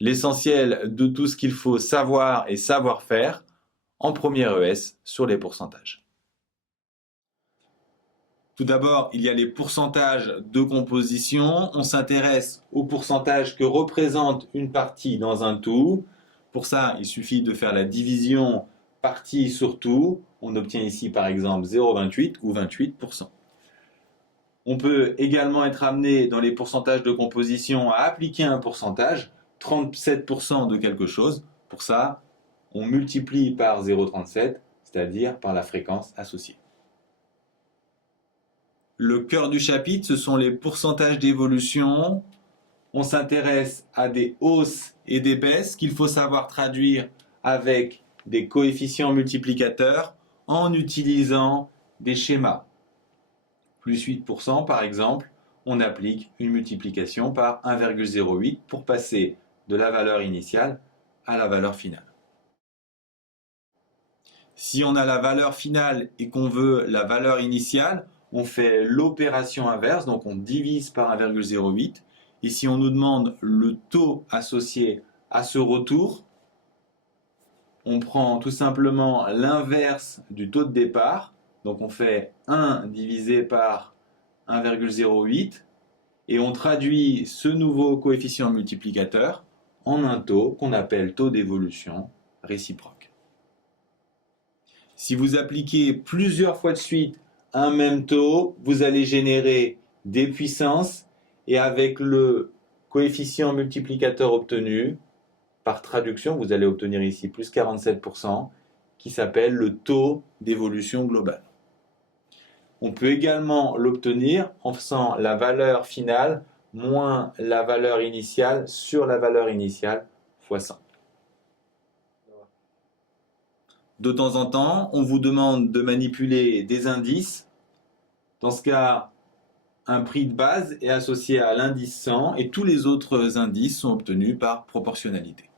l'essentiel de tout ce qu'il faut savoir et savoir faire en première ES sur les pourcentages. Tout d'abord, il y a les pourcentages de composition. On s'intéresse aux pourcentages que représente une partie dans un tout. Pour ça, il suffit de faire la division partie sur tout. On obtient ici par exemple 0,28 ou 28%. On peut également être amené dans les pourcentages de composition à appliquer un pourcentage, 37% de quelque chose. Pour ça, on multiplie par 0,37, c'est-à-dire par la fréquence associée. Le cœur du chapitre, ce sont les pourcentages d'évolution. On s'intéresse à des hausses et des baisses qu'il faut savoir traduire avec des coefficients multiplicateurs en utilisant des schémas. Plus 8% par exemple, on applique une multiplication par 1,08 pour passer de la valeur initiale à la valeur finale. Si on a la valeur finale et qu'on veut la valeur initiale, on fait l'opération inverse, donc on divise par 1,08. Et si on nous demande le taux associé à ce retour, on prend tout simplement l'inverse du taux de départ. Donc on fait 1 divisé par 1,08 et on traduit ce nouveau coefficient multiplicateur en un taux qu'on appelle taux d'évolution réciproque. Si vous appliquez plusieurs fois de suite un même taux, vous allez générer des puissances et avec le coefficient multiplicateur obtenu, par traduction, vous allez obtenir ici plus 47%, qui s'appelle le taux d'évolution globale. On peut également l'obtenir en faisant la valeur finale moins la valeur initiale sur la valeur initiale fois 100. De temps en temps, on vous demande de manipuler des indices. Dans ce cas, un prix de base est associé à l'indice 100 et tous les autres indices sont obtenus par proportionnalité.